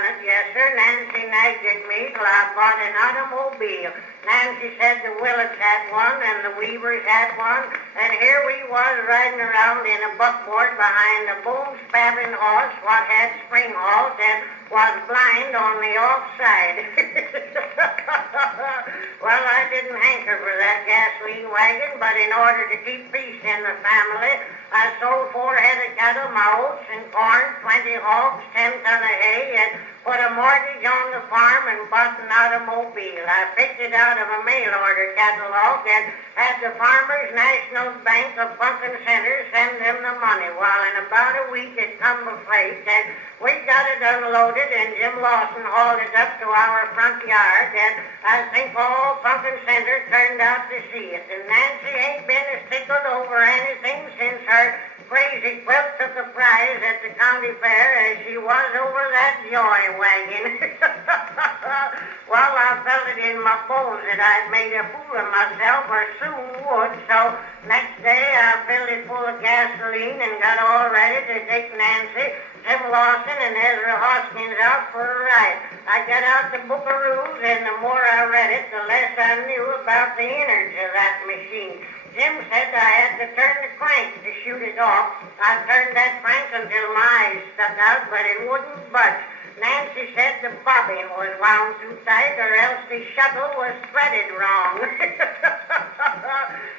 done it, yes, sir. Nancy nagged at me till I bought an automobile. Nancy said the Willets had one and the Weavers had one, and here we was riding around in a buckboard behind a bone-spabbing horse what had spring halt and was blind on the off side. Well, I didn't hanker for that gasoline wagon, but in order to keep peace in the family, I sold 4 head of cattle, my oats and corn, 20 hogs, 10 ton of hay, and put a mortgage on the farm and bought an automobile. I picked it out of a mail order catalog and had the Farmers National Bank of Pumpkin Center send them the money. Well, in about a week it come to freight, and we got it unloaded, and Jim Lawson hauled it up to our front yard, and I think all Pumpkin Center turned out to see it. And Nancy ain't been as tickled over anything since her crazy quilt took a prize at the county fair as she was over that joy wagon. Well, I felt it in my bones that I'd made a fool of myself, or soon would, so next day I filled it full of gasoline and got all ready to take Nancy, Jim Lawson, and Ezra Hoskins out for a ride. I got out the book of rules, and the more I read it, the less I knew about the innards of that machine. Jim said I had to turn the crank to shoot it off. I turned that crank until my eyes stuck out, but it wouldn't budge. Nancy said the bobbin was wound too tight, or else the shuttle was threaded wrong.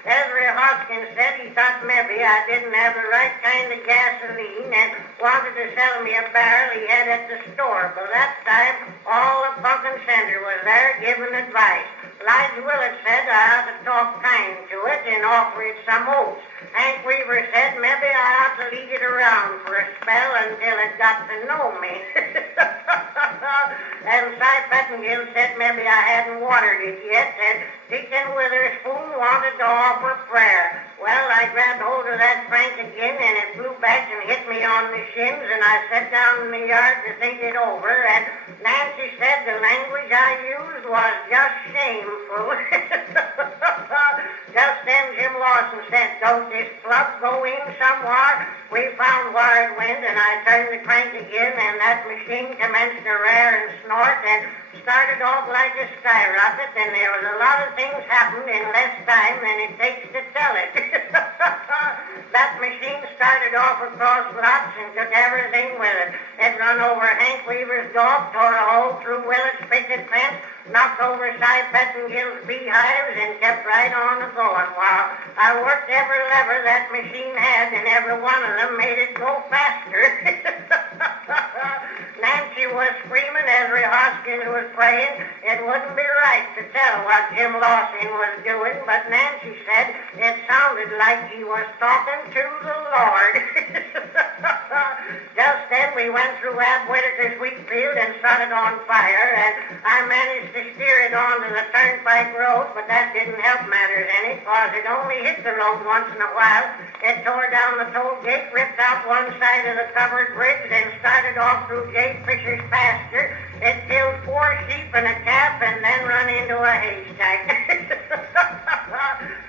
Ezra Hoskins said he thought maybe I didn't have the right kind of gasoline and wanted to sell me a barrel he had at the store. But that time, all of Pumpkin Center was there giving advice. Lige Willett said I ought to talk kind to it and offer it some oats. Hank Weaver said maybe I ought to lead it around for a spell until it got to know me. And Cy Pettingill said maybe I hadn't watered it yet, and Deacon Witherspoon wanted to offer prayer. Well, I grabbed hold of that crank again, and it flew back and hit me on the shins, and I sat down in the yard to think it over, and Nancy said the language I used was just shameful. Just then Jim Lawson said, "Don't this plug go in somewhere?" We found where it went, and I turned the crank again, and that machine commenced to rear and snort, and started off like a skyrocket, and there was a lot of things happened in less time than it takes to tell it. That machine started off across lots and took everything with it. It run over Hank Weaver's dog, tore a hole through Willett's picket fence, knocked over Cy Pettingill's beehives, and kept right on a-going. While I worked every lever that machine had, and every one of them made it go faster. Nancy was screaming, Ezra Hoskins was praying. It wouldn't be right to tell what Jim Lawson was doing, but Nancy said it sounded like he was talking to the Lord. Just then we went through Ab Whitaker's wheat field and started on fire, and I managed to steer it onto the turnpike road, but that didn't help matters any, cause it only hit the road once in a while. It tore down the toll gate, ripped out one side of the covered bridge, and started off through Jake Fisher's pasture. It killed 4 sheep and a calf, and then run into a haystack.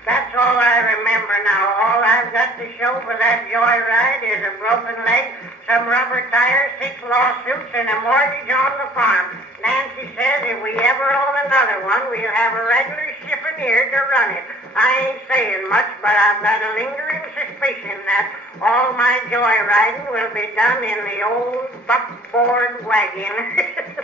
That's all I remember now. All I've got to show for that joyride is a broken leg, some rubber tires, 6 lawsuits, and a mortgage on the farm. Nancy says if we ever own another one, we'll have a regular chiffonnier to run it. I ain't saying much, but I've got a lingering suspicion that all my joyriding will be done in the old buckboard wagon.